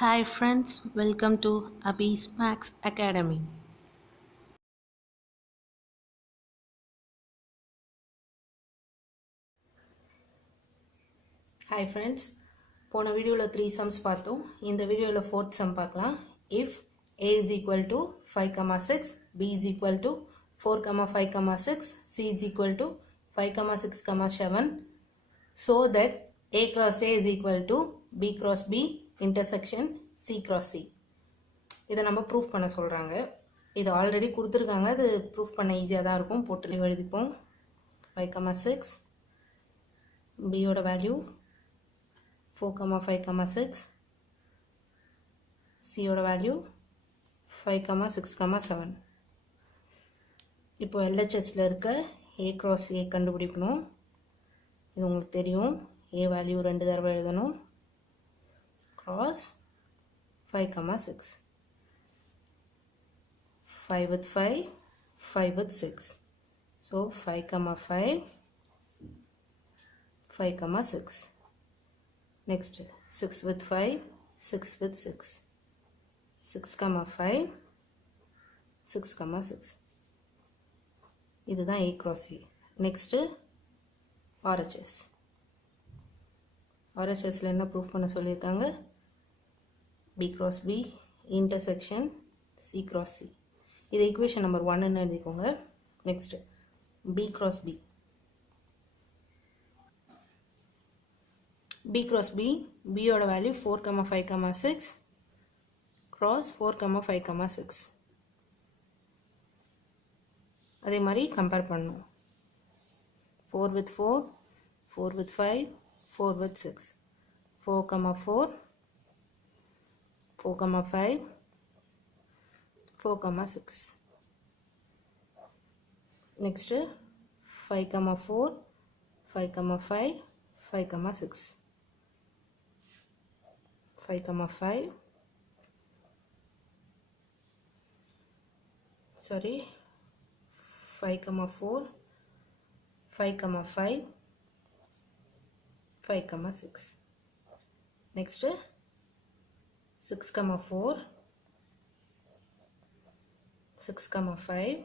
Hi friends, welcome to Abhi's Max Academy. Hi friends, போன வீடியோவில் 3 sums பார்த்தோம். இந்த வீடியோவில் 4th sum பார்க்கலாம். If A is equal to 5, 6, B is equal to 4, 5, 6, C is equal to 5, 6, 7, so that A cross A is equal to B cross B intersection C cross C. இதை நம்ம proof பண்ண சொல்கிறாங்க. இது already கொடுத்துருக்காங்க, அது proof பண்ண ஈஸியாக தான் இருக்கும். போட்டு எழுதிப்போம். 5, 6, பியோட வேல்யூ 4, 5, 6, சியோட வேல்யூ 5, 6, 7. இப்போ LHSல இருக்க A cross A கண்டுபிடிக்கணும். இது உங்களுக்கு தெரியும். A வேல்யூ 2 தடவை எழுதணும். cross 5, 6. 5 with 5, 5 with 6. So 5, 5, 5, 6. Next 6 with 5, 6 with 6. 6, 5, 6, 6. இதுதான் A cross A. Next RHS. RHSல என்ன ப்ரூஃப் பண்ண சொல்லியிருக்காங்க? B cross B intersection C cross C. இது equation number 1 எழுதிக்கோங்க. Next B cross B. B cross B, B ஓட value 4, 5, 6 cross 4, 5, 6. அதே மாதிரி compare பண்ணணும். 4 with 4, 4 with 5, 4 with 6. 4, 4, 4, 5, 4, 6. Next 5, 4, 5, 5, 5, 6. 5, 5, sorry, 5, 4, 5, 5, 5, 6. Next 6, 4, 6, 5,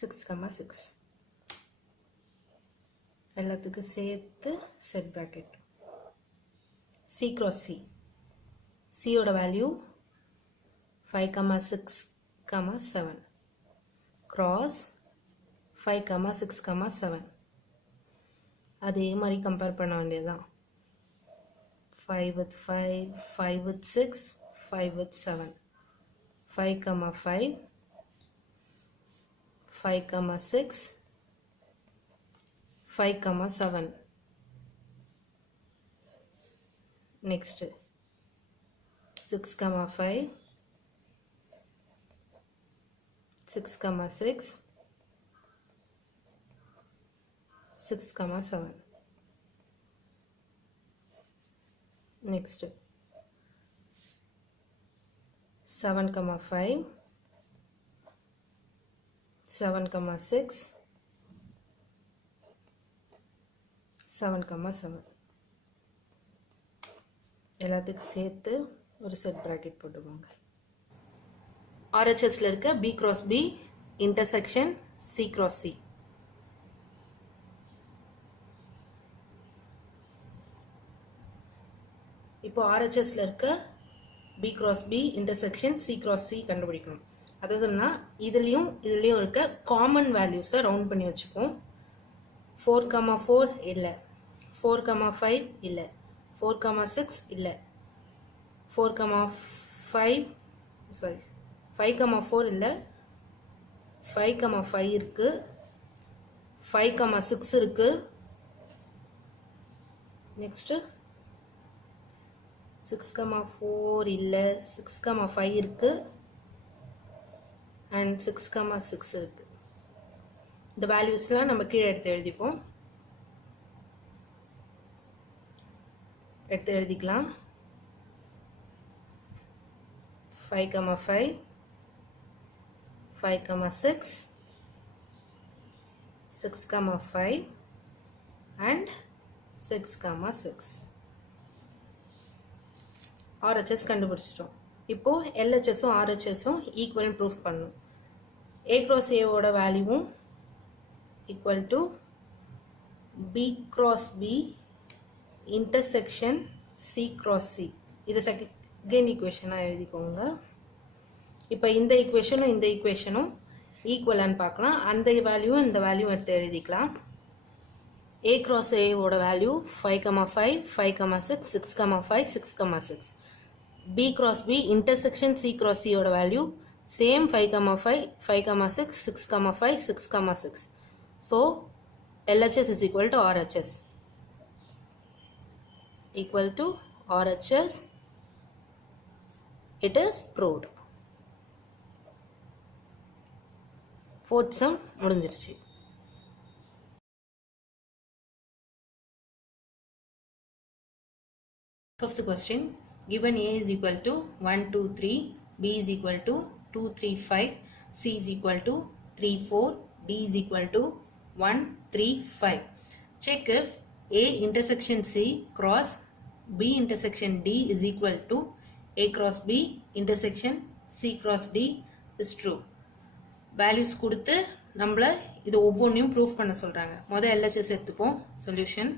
6, 6. எல்லாத்துக்கும் சேர்த்து set bracket. C cross C. C ஓட value 5, 6, 7. cross 5, 6, 7. அதே மாதிரி கம்பேர் பண்ண வேண்டியதுதான். 5 with 5, 5 with 6, 5 with 7. 5, 5, 5, 6, 5, 7. Next 6, 5, 6, 6, 6, 7. Next 7, 5, 7, 6, 7, 7. எல்லாத்துக்கும் சேர்த்து ஒரு செட் பிராக்கெட் போட்டுக்கோங்க. RHSல இருக்க B cross B intersection C cross C. இப்போ RHSல இருக்க B cross B intersection C cross C கண்டுபிடிக்கணும். அதாவதுன்னா இதுலயும் இருக்க காமன் வேல்யூஸை ரவுண்ட் பண்ணி வச்சுப்போம். 4, 4 இல்லை, 4, 5 இல்லை, 4, 6 இல்லை, 4, 5 சாரி 5, 4 இல்லை, 5, 5 இருக்கு, 5, 6 இருக்கு. நெக்ஸ்ட் 6, 4 இல்லை, 6, 5 இருக்கு அண்ட் 6, 6 இருக்கு. இந்த வேல்யூஸ்லாம் நம்ம கீழே எடுத்து எழுதிப்போம். எடுத்து எழுதிக்கலாம். 5, 5, 5, 6, 6, 5 and 6, 6. RHS கண்டுபிடிச்சிட்டோம். இப்போ LHSும் RHSும் ஈக்குவல்னு ப்ரூஃப் பண்ணணும். A cross A ஓட வேல்யூவும் equal to B cross B intersection C cross C. இது செகண்ட் ஈக்குவேஷனாக எழுதிக்கோங்க. இப்போ இந்த ஈக்குவேஷனும் இந்த ஈக்குவேஷனும் ஈக்குவலான்னு பார்க்கலாம். அந்த வேல்யூவும் இந்த வேல்யூவும் எடுத்து எழுதிக்கலாம். A cross A ஓட value 5,5, 5,6, 6,5, 6,6. B cross B intersection C cross C ஓட value same 5,5, 5,6, 6,5, 6,6. So LHS is equal to RHS. Equal to RHS. It is proved. Fourth sum முடிஞ்சிருச்சு. Fifth question. Given A is equal to 1, 2, 3, B is equal to 2, 3, 5, C is equal to 3, 4, D is equal to 1, 3, 5. Check if A intersection C cross B intersection D is equal to A cross B intersection C cross D is true. Values கொடுத்து நம்மள இது ஒவ்வொன்றையும் proof பண்ண சொல்றாங்க. முதல்ல LHS எடுத்துப்போம். Solution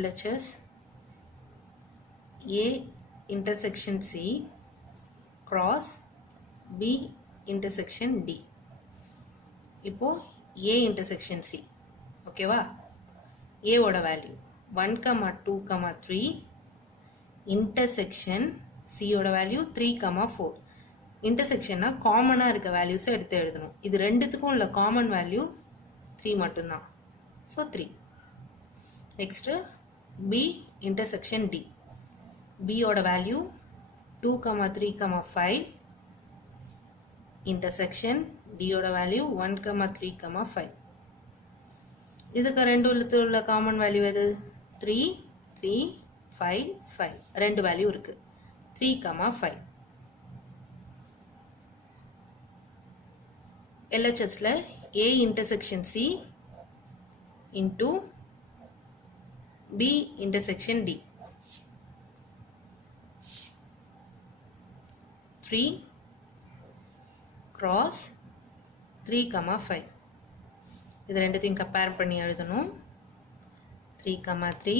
LHS A intersection C cross B intersection D. இப்போ A intersection C ஓகேவா? A ஓட வேல்யூ 1, 2, 3 intersection C ஓட வேல்யூ 3, 4. இன்டர்செக்ஷன்னா காமனாக இருக்க வேல்யூஸை எடுத்து எழுதணும். இது ரெண்டுத்துக்கும் உள்ள காமன் வேல்யூ 3 மட்டும்தான். So 3. Next B intersection D. B ஓட வேல்யூ 2, 3, 5 intersection D ஓட வேல்யூ 1, 3, 5. இதுக்கு ரெண்டு உள்ள காமன் வேல்யூ எது? 3, 3, 5, 5. ரெண்டு வேல்யூ இருக்கு. 3, 5. LHSல A intersection C into B intersection D. 3 cross 3, 5. இது ரெண்டுத்தையும் கம்பேர் பண்ணி எழுதணும். 3, 3,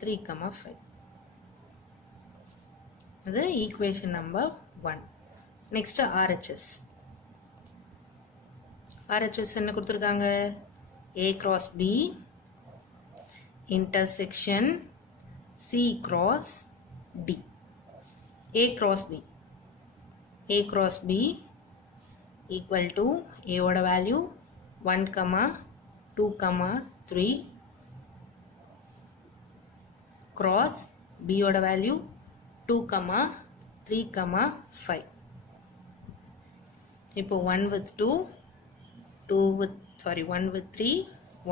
3, 5. அது equation number 1. Next RHS. RHS என்ன கொடுத்துருக்காங்க? A cross B intersection C cross D. A cross B. A cross B equal to A ஓட value 1, 2, 3 cross B ஓட value 2, 3, 5. இப்போ 1 with 2, 1 with 3,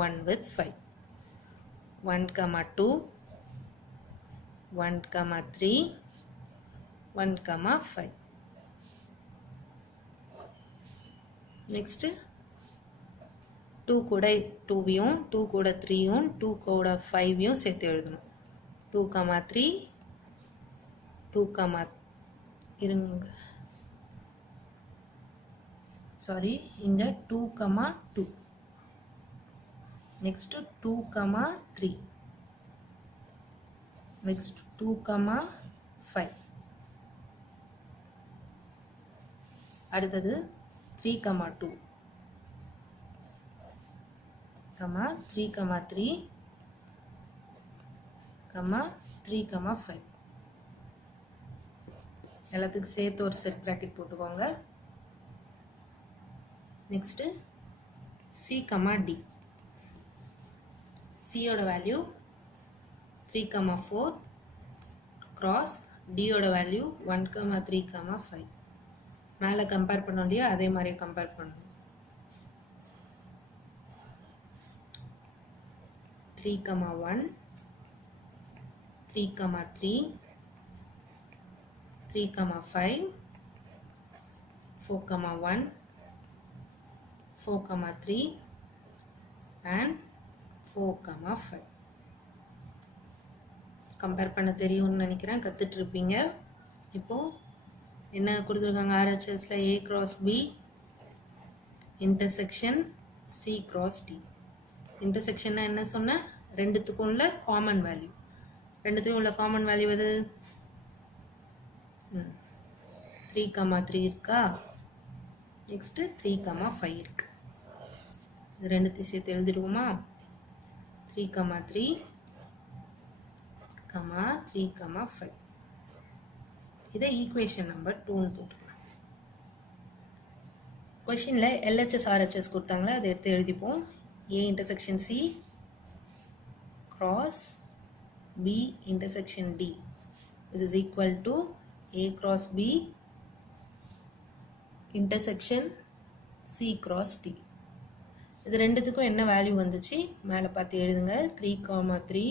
1 with 5. 1, 2, 1, 3, 1, 5. Next 2 கூட 2யும் 2 கூட 3யும் 2 கூட 5யும் சேர்த்து எழுதணும். 2, 3 2, இருங்க சாரி இங்க 2, 2. நெக்ஸ்ட் 2, 3. நெக்ஸ்ட் 2, 5. அடுத்தது 3, 2. 3, 3. 3, 5. எல்லாத்துக்கும் சேர்த்து ஒரு செட் பிராக்கெட் போட்டுக்கோங்க. Next C, D. C ஓட வேல்யூ 3, 4 cross D ஓட வேல்யூ 1, 3, 5. மேலே கம்பேர் பண்ணோம் இல்லையா, அதே மாதிரி கம்பேர் பண்ணணும். 3, 1 3, 3 3, 5 4, 1 4, 3 and 4, 5. கம்பேர் பண்ண தெரியும்னு நினைக்கிறேன், கற்றுட்ருப்பீங்க. இப்போது என்ன கொடுத்துருக்காங்க ஆர்ஹெச்எஸில் A cross B intersection C cross D. இன்டர்செக்ஷன்னா என்ன சொன்னேன், ரெண்டுத்துக்கும் உள்ள காமன் வேல்யூ. ரெண்டுத்துக்கும் உள்ள காமன் வேல்யூ எது? 3,3 இருக்கா, நெக்ஸ்ட்டு 3,5 இருக்கு. இது ரெண்டுத்தையும் சேர்த்து எழுதிடுவோமா? 3,3, 3,5. இதை ஈக்குவேஷன் நம்பர் 2ன்னு போட்டுக்கலாம். கொஷினில் LHS RHS கொடுத்தாங்களே, அதை எடுத்து எழுதிப்போம். A intersection C cross B intersection D is equal to A cross B intersection C cross D. இது ரெண்டுத்துக்கும் என்ன வேல்யூ வந்துச்சு மேலே பார்த்து எழுதுங்க. 3,3,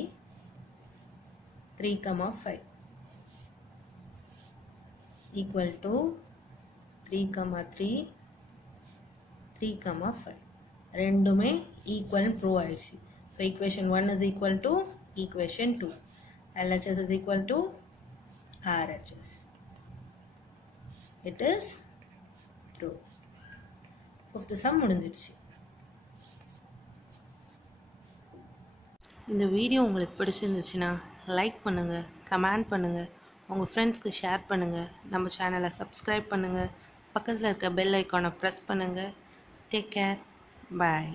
3,5 equal to 3,3, 3,5. ரெண்டுமே ஈக்குவல் ப்ரூவ் ஆயிடுச்சு. So equation 1 is equal to equation 2. LHS is equal to RHS. It is true. Fifth sum முடிஞ்சிடுச்சு. இந்த வீடியோ உங்களுக்கு பிடிச்சிருந்துச்சுன்னா லைக் பண்ணுங்கள், கமெண்ட் பண்ணுங்கள், உங்கள் ஃப்ரெண்ட்ஸ்க்கு ஷேர் பண்ணுங்கள், நம்ம சேனலை சப்ஸ்கிரைப் பண்ணுங்கள், பக்கத்தில் இருக்க பெல் ஐக்கானை ப்ரெஸ் பண்ணுங்கள். டேக் கேர், பாய்.